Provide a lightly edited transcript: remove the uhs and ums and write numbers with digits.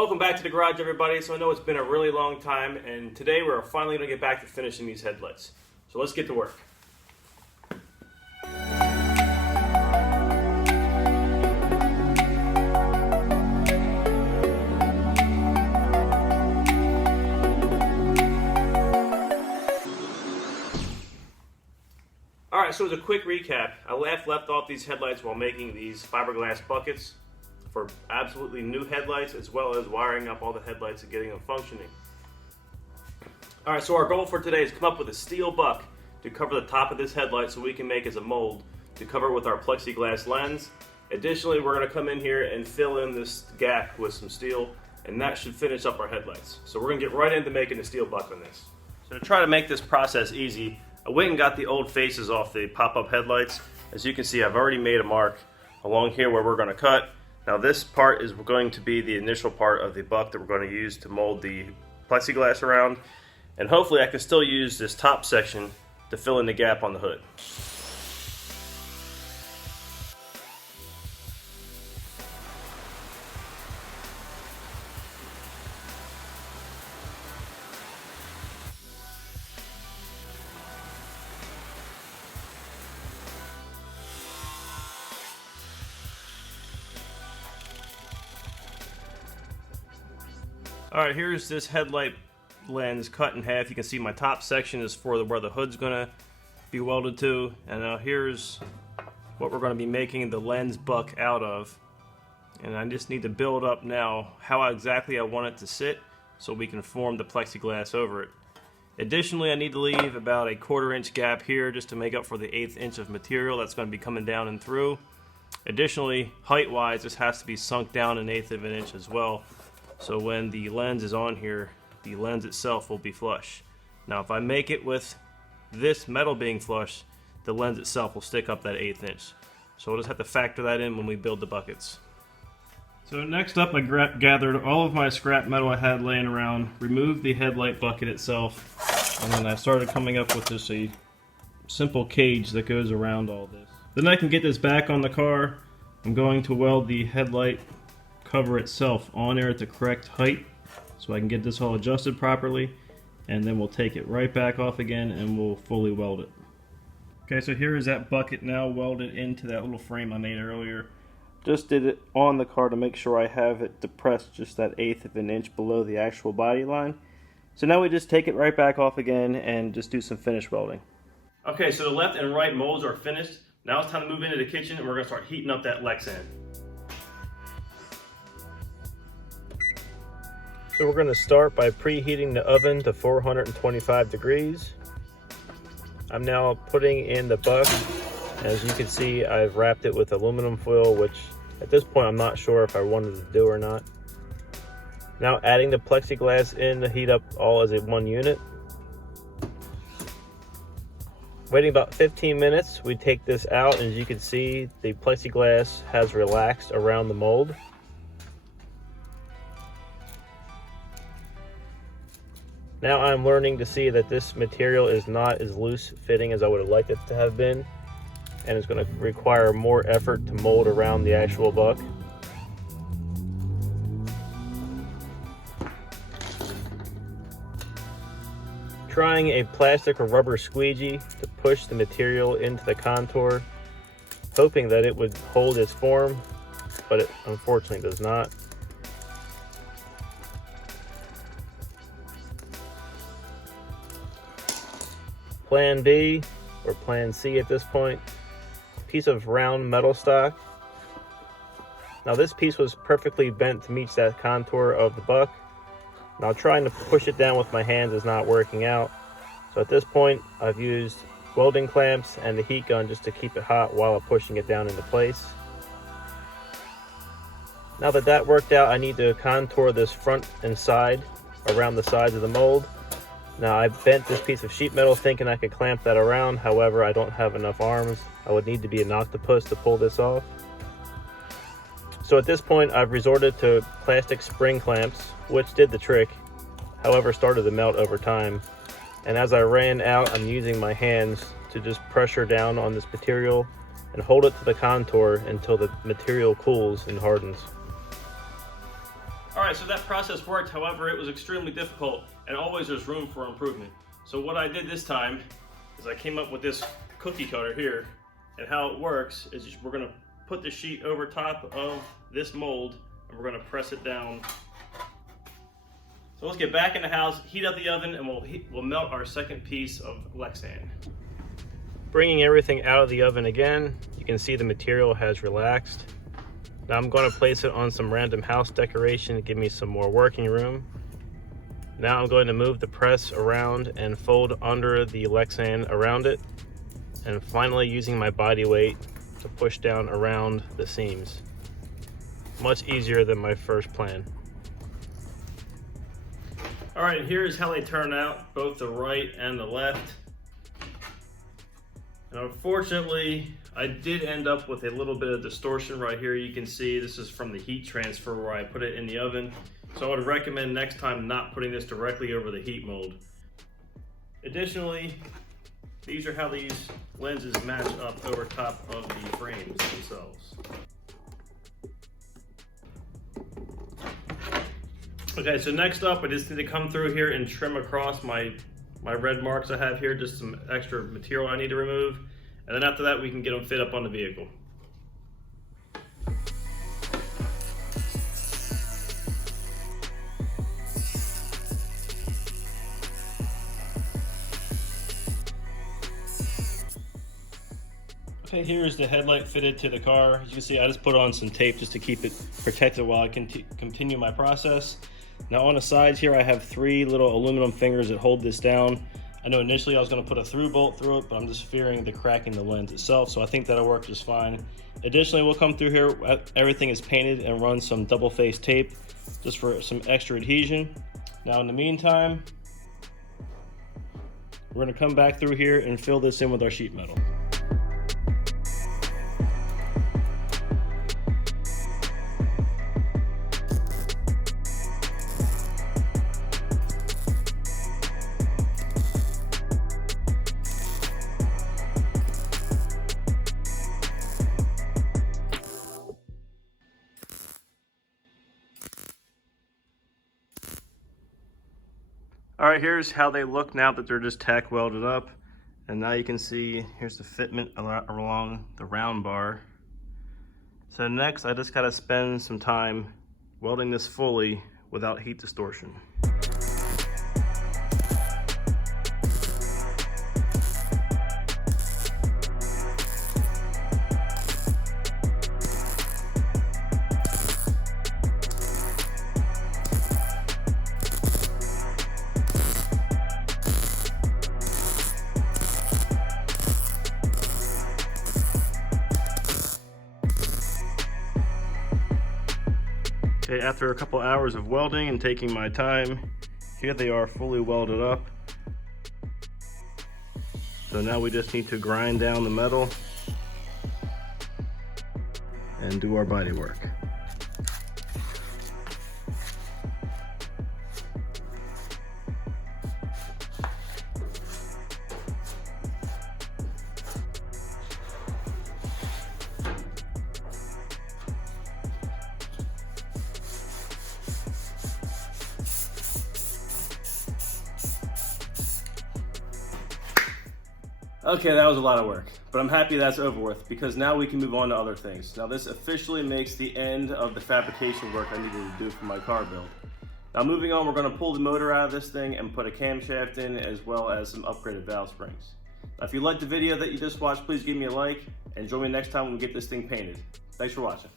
Welcome back to the garage, everybody. So I know it's been a really long time, and today we're finally going to get back to finishing these headlights. So let's get to work. Alright, so as a quick recap, I left off these headlights while making these fiberglass buckets for absolutely new headlights, as well as wiring up all the headlights and getting them functioning. Alright, so our goal for today is to come up with a steel buck to cover the top of this headlight so we can make as a mold to cover it with our plexiglass lens. Additionally, we're going to come in here and fill in this gap with some steel, and that should finish up our headlights. So we're going to get right into making a steel buck on this. So to try to make this process easy, I went and got the old faces off the pop-up headlights. As you can see, I've already made a mark along here where we're going to cut. Now this part is going to be the initial part of the buck that we're going to use to mold the plexiglass around, and hopefully I can still use this top section to fill in the gap on the hood. Alright, here's this headlight lens cut in half. You can see my top section is for where the hood's going to be welded to. And now here's what we're going to be making the lens buck out of. And I just need to build up now how exactly I want it to sit so we can form the plexiglass over it. Additionally, I need to leave about a 1/4 inch gap here just to make up for the 1/8 inch of material that's going to be coming down and through. Additionally, height-wise, this has to be sunk down 1/8 of an inch as well. So when the lens is on here, the lens itself will be flush. Now if I make it with this metal being flush, the lens itself will stick up that 1/8 inch. So we'll just have to factor that in when we build the buckets. So next up, I gathered all of my scrap metal I had laying around, removed the headlight bucket itself, and then I started coming up with just a simple cage that goes around all this. Then I can get this back on the car. I'm going to weld the headlight cover itself on there at the correct height so I can get this all adjusted properly, and then we'll take it right back off again and we'll fully weld it. Okay, so here is that bucket now welded into that little frame I made earlier. Just did it on the car to make sure I have it depressed just that 1/8 of an inch below the actual body line. So now we just take it right back off again and just do some finish welding. Okay, so the left and right molds are finished. Now it's time to move into the kitchen and we're going to start heating up that Lexan. So we're going to start by preheating the oven to 425 degrees. I'm now putting in the buck. As you can see, I've wrapped it with aluminum foil, which at this point I'm not sure if I wanted to do or not. Now adding the plexiglass in to heat up all as a one unit. Waiting about 15 minutes, we take this out, and as you can see, the plexiglass has relaxed around the mold. Now I'm learning to see that this material is not as loose fitting as I would have liked it to have been, and it's going to require more effort to mold around the actual buck. Trying a plastic or rubber squeegee to push the material into the contour, hoping that it would hold its form, but it unfortunately does not. Plan B, or Plan C at this point, piece of round metal stock. Now this piece was perfectly bent to meet that contour of the buck. Now trying to push it down with my hands is not working out. So at this point, I've used welding clamps and the heat gun just to keep it hot while I'm pushing it down into place. Now that that worked out, I need to contour this front and side around the sides of the mold. Now I bent this piece of sheet metal thinking I could clamp that around, however I don't have enough arms. I would need to be an octopus to pull this off. So at this point I've resorted to plastic spring clamps, which did the trick, however started to melt over time. And as I ran out, I'm using my hands to just pressure down on this material and hold it to the contour until the material cools and hardens. Alright, so that process worked. However, it was extremely difficult, and always there's room for improvement. So what I did this time is I came up with this cookie cutter here, and how it works is we're going to put the sheet over top of this mold, and we're going to press it down. So let's get back in the house, heat up the oven, and we'll melt our second piece of Lexan. Bringing everything out of the oven again, you can see the material has relaxed. Now I'm going to place it on some random house decoration to give me some more working room. Now I'm going to move the press around and fold under the Lexan around it, and finally using my body weight to push down around the seams. Much easier than my first plan. Alright, here's how they turn out, both the right and the left. And unfortunately, I did end up with a little bit of distortion right here. You can see this is from the heat transfer where I put it in the oven. So I would recommend next time not putting this directly over the heat mold. Additionally, these are how these lenses match up over top of the frames themselves. Okay, so next up, I just need to come through here and trim across my red marks I have here, just some extra material I need to remove. And then after that, we can get them fit up on the vehicle. Okay, here's the headlight fitted to the car. As you can see, I just put on some tape just to keep it protected while I continue my process. Now on the sides here, I have 3 little aluminum fingers that hold this down. I know initially I was going to put a through bolt through it, but I'm just fearing the cracking the lens itself, so I think that'll work just fine. Additionally, we'll come through here, everything is painted, and run some double face tape just for some extra adhesion. Now in the meantime, we're going to come back through here and fill this in with our sheet metal. All right, here's how they look now that they're just tack welded up. And now you can see, here's the fitment along the round bar. So next, I just gotta spend some time welding this fully without heat distortion. Okay, after a couple hours of welding and taking my time, here they are fully welded up. So now we just need to grind down the metal and do our body work. Okay, that was a lot of work, but I'm happy that's over with because now we can move on to other things. Now this officially makes the end of the fabrication work I needed to do for my car build. Now moving on, we're going to pull the motor out of this thing and put a camshaft in as well as some upgraded valve springs. Now if you liked the video that you just watched, please give me a like and join me next time when we get this thing painted. Thanks for watching.